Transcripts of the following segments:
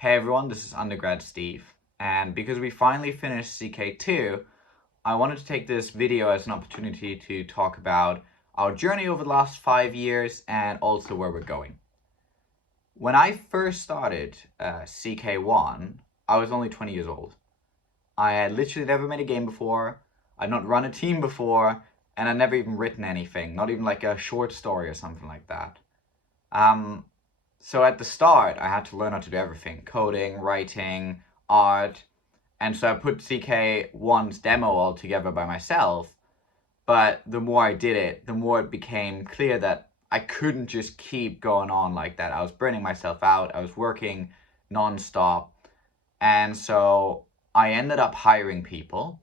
Hey everyone, this is Undergrad Steve, and because we finally finished CK2, I wanted to take this video as an opportunity to talk about our journey over the last 5 years and also where we're going. When I first started CK1, I was only 20 years old. I had literally never made a game before, I'd not run a team before, and I'd never even written anything, not even like a short story or something like that. So at the start, I had to learn how to do everything: coding, writing, art. And so I put CK1's demo all together by myself. But the more I did it, the more it became clear that I couldn't just keep going on like that. I was burning myself out. I was working nonstop. And so I ended up hiring people.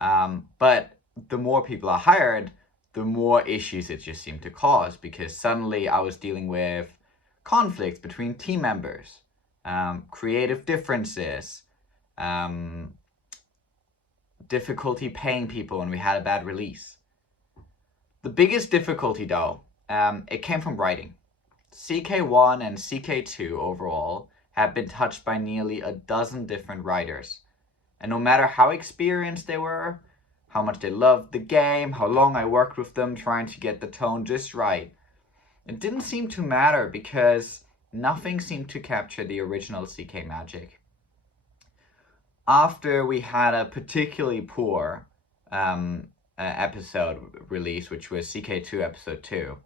But the more people I hired, the more issues it just seemed to cause, because suddenly I was dealing with conflicts between team members, creative differences, difficulty paying people when we had a bad release. The biggest difficulty though, it came from writing. CK1 and CK2 overall have been touched by nearly a dozen different writers. And no matter how experienced they were, how much they loved the game, how long I worked with them trying to get the tone just right, it didn't seem to matter because nothing seemed to capture the original CK magic. After we had a particularly poor episode release, which was CK2 episode 2,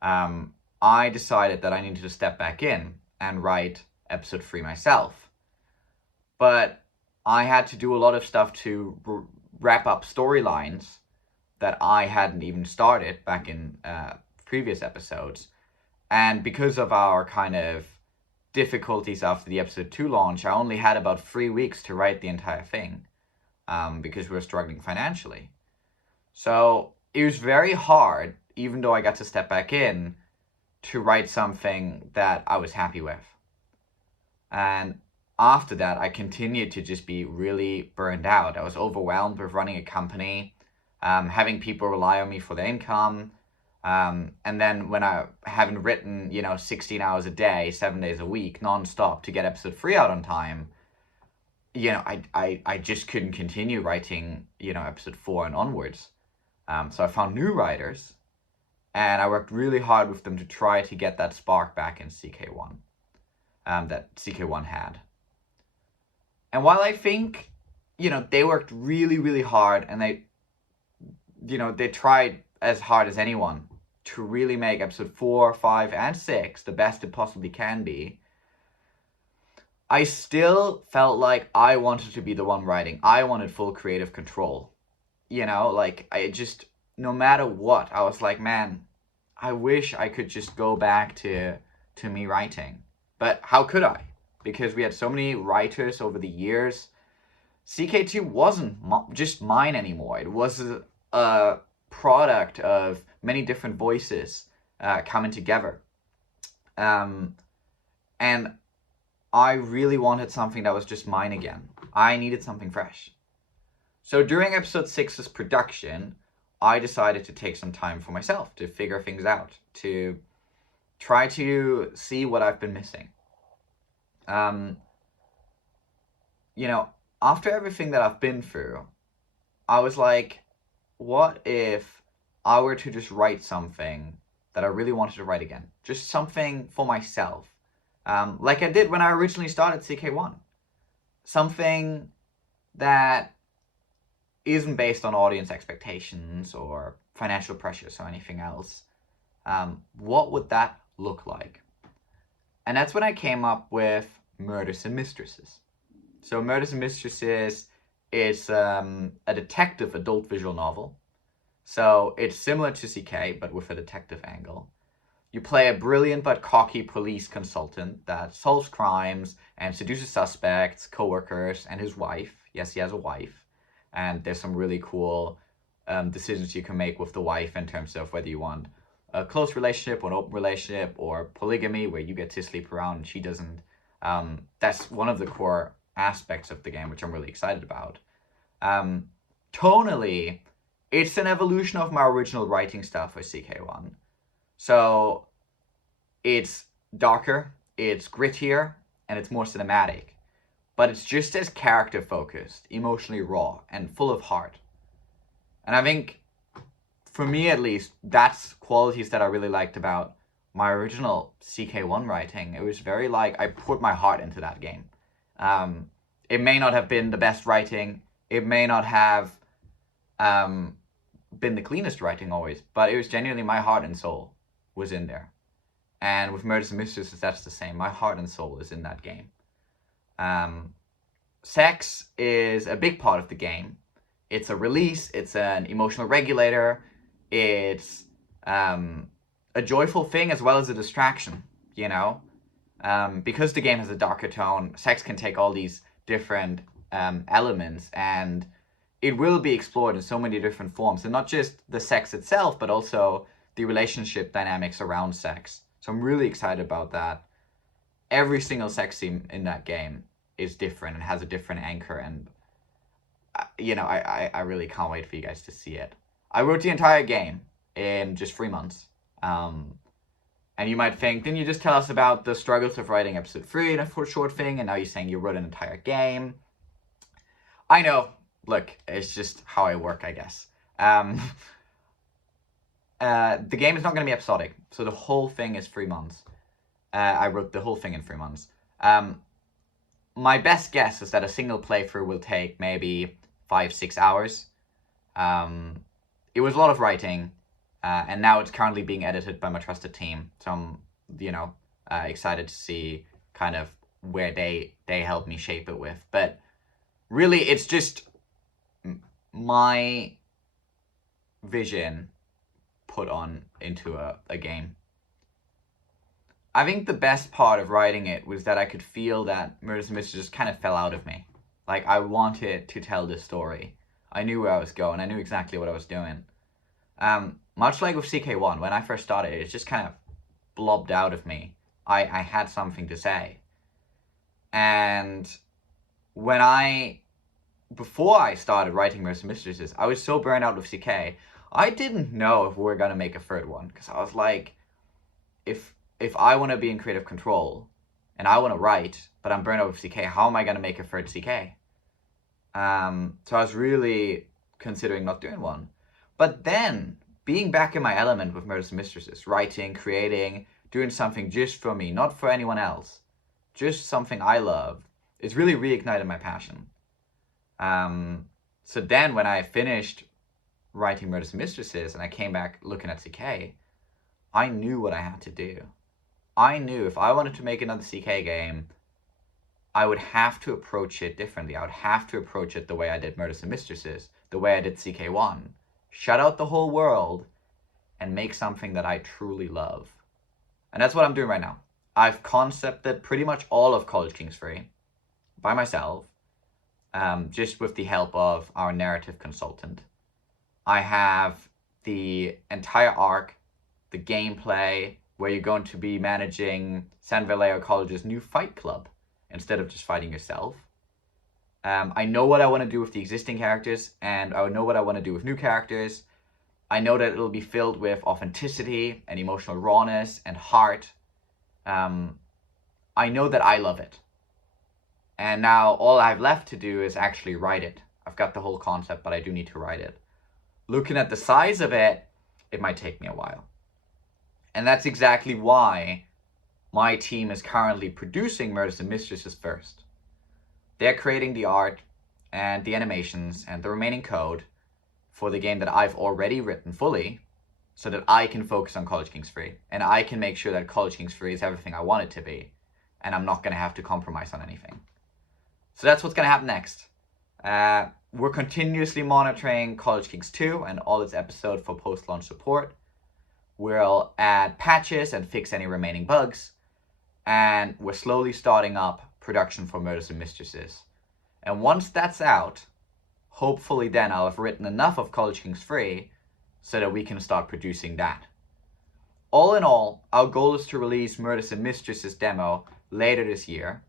I decided that I needed to step back in and write episode 3 myself. But I had to do a lot of stuff to wrap up storylines that I hadn't even started back in previous episodes. And because of our kind of difficulties after the episode 2 launch, I only had about 3 weeks to write the entire thing, because we were struggling financially. So it was very hard, even though I got to step back in, to write something that I was happy with. And after that, I continued to just be really burned out. I was overwhelmed with running a company, having people rely on me for their income. And then when I haven't written, 16 hours a day, 7 days a week, nonstop to get episode 3 out on time, I just couldn't continue writing, episode 4 and onwards. So I found new writers, and I worked really hard with them to try to get that spark back in CK1, that CK1 had. And while I think, they worked really, really hard, and they tried as hard as anyone to really make episode 4, 5, and 6 the best it possibly can be, I still felt like I wanted to be the one writing. I wanted full creative control. I just, no matter what, I was like, man, I wish I could just go back to me writing. But how could I? Because we had so many writers over the years. CK2 wasn't just mine anymore. It was a product of many different voices coming together. And I really wanted something that was just mine again. I needed something fresh. So during episode 6's production, I decided to take some time for myself to figure things out, to try to see what I've been missing. After everything that I've been through, I was like, what if I were to just write something that I really wanted to write again? Just something for myself. Like I did when I originally started CK1. Something that isn't based on audience expectations or financial pressures or anything else. What would that look like? And that's when I came up with Murders and Mistresses. So Murders and Mistresses is a detective adult visual novel. So it's similar to CK, but with a detective angle. You play a brilliant but cocky police consultant that solves crimes and seduces suspects, co-workers, and his wife. Yes, he has a wife. And there's some really cool decisions you can make with the wife in terms of whether you want a close relationship or an open relationship, or polygamy where you get to sleep around and she doesn't. That's one of the core aspects of the game, which I'm really excited about. Tonally, it's an evolution of my original writing style for CK1. So it's darker, it's grittier, and it's more cinematic. But it's just as character focused, emotionally raw, and full of heart. And I think, for me at least, that's qualities that I really liked about my original CK1 writing. It was very like, I put my heart into that game. It may not have been the best writing. It may not have been the cleanest writing always, but it was genuinely my heart and soul was in there. And with Murders and Mistresses, that's the same. My heart and soul is in that game. Sex is a big part of the game. It's a release. It's an emotional regulator. It's a joyful thing as well as a distraction, you know? Because the game has a darker tone, sex can take all these different elements, and it will be explored in so many different forms. And not just the sex itself, but also the relationship dynamics around sex. So I'm really excited about that. Every single sex scene in that game is different and has a different anchor, and I really can't wait for you guys to see it. I wrote the entire game in just 3 months. And you might think, didn't you just tell us about the struggles of writing episode 3 in a short thing, and now you're saying you wrote an entire game? I know. Look, it's just how I work, I guess. The game is not going to be episodic, so the whole thing is 3 months. I wrote the whole thing in 3 months. My best guess is that a single playthrough will take maybe 5-6 hours. It was a lot of writing, and now it's currently being edited by my trusted team. So I'm, excited to see kind of where they help me shape it with. But really, it's just my vision put on into a game. I think the best part of writing it was that I could feel that Murders and Mistresses just kind of fell out of me. Like, I wanted to tell this story. I knew where I was going. I knew exactly what I was doing. Much like with CK1, when I first started, it just kind of blobbed out of me. I had something to say. And before I started writing Murders and Mistresses, I was so burned out with CK, I didn't know if we were going to make a third one. Because I was like, if I want to be in creative control, and I want to write, but I'm burned out with CK, how am I going to make a third CK? So I was really considering not doing one. But then, being back in my element with Murders and Mistresses, writing, creating, doing something just for me, not for anyone else, just something I love, it's really reignited my passion. So then when I finished writing Murders and Mistresses and I came back looking at CK, I knew what I had to do. I knew if I wanted to make another CK game, I would have to approach it differently. I would have to approach it the way I did Murders and Mistresses, the way I did CK1. Shut out the whole world and make something that I truly love. And that's what I'm doing right now. I've concepted pretty much all of College Kings 3 by myself, just with the help of our narrative consultant. I have the entire arc, the gameplay, where you're going to be managing San Vallejo College's new fight club instead of just fighting yourself. I know what I want to do with the existing characters, and I know what I want to do with new characters. I know that it'll be filled with authenticity and emotional rawness and heart. I know that I love it. And now all I have left to do is actually write it. I've got the whole concept, but I do need to write it. Looking at the size of it, it might take me a while. And that's exactly why my team is currently producing Murders and Mistresses first. They're creating the art and the animations and the remaining code for the game that I've already written fully, so that I can focus on College Kings 3. And I can make sure that College Kings 3 is everything I want it to be. And I'm not going to have to compromise on anything. So that's what's going to happen next. We're continuously monitoring College Kings 2 and all its episodes for post-launch support. We'll add patches and fix any remaining bugs. And we're slowly starting up production for Murders and Mistresses. And once that's out, hopefully then I'll have written enough of College Kings 3 so that we can start producing that. All in all, our goal is to release Murders and Mistresses demo later this year,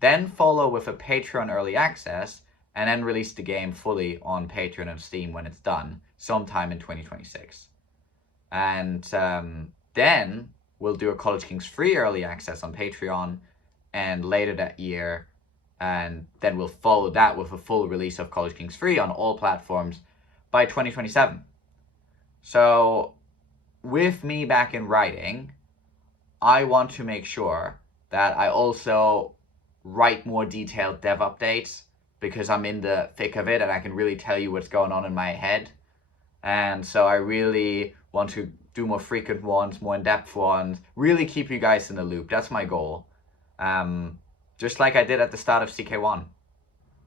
then follow with a Patreon early access, and then release the game fully on Patreon and Steam when it's done, sometime in 2026. And then we'll do a College Kings 3 early access on Patreon, and later that year, and then we'll follow that with a full release of College Kings 3 on all platforms by 2027. So with me back in writing, I want to make sure that I also write more detailed dev updates, because I'm in the thick of it and I can really tell you what's going on in my head. And so I really want to do more frequent ones, more in-depth ones, really keep you guys in the loop. That's my goal. Just like I did at the start of CK1.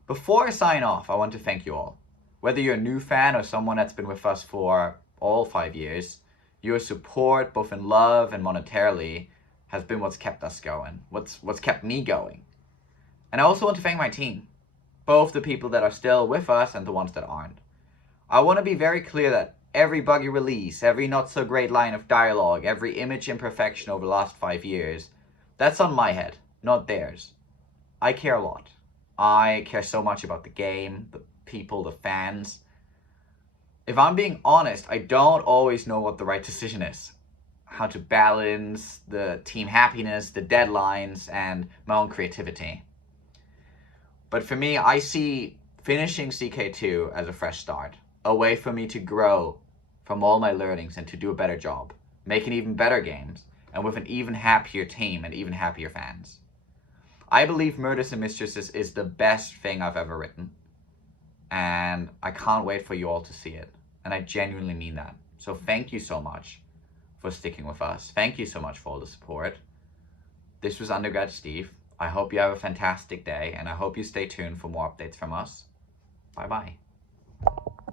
Before I sign off, I want to thank you all. Whether you're a new fan or someone that's been with us for all 5 years, your support, both in love and monetarily, has been what's kept us going, what's kept me going. And I also want to thank my team, both the people that are still with us and the ones that aren't. I want to be very clear that every buggy release, every not so great line of dialogue, every image imperfection over the last 5 years, that's on my head, not theirs. I care a lot. I care so much about the game, the people, the fans. If I'm being honest, I don't always know what the right decision is. How to balance the team happiness, the deadlines, and my own creativity. But for me, I see finishing CK2 as a fresh start, a way for me to grow from all my learnings and to do a better job, making even better games, and with an even happier team and even happier fans. I believe Murders Mistresses is the best thing I've ever written, and I can't wait for you all to see it, and I genuinely mean that. So thank you so much for sticking with us. Thank you so much for all the support. This was Undergrad Steve. I hope you have a fantastic day, and I hope you stay tuned for more updates from us. Bye-bye.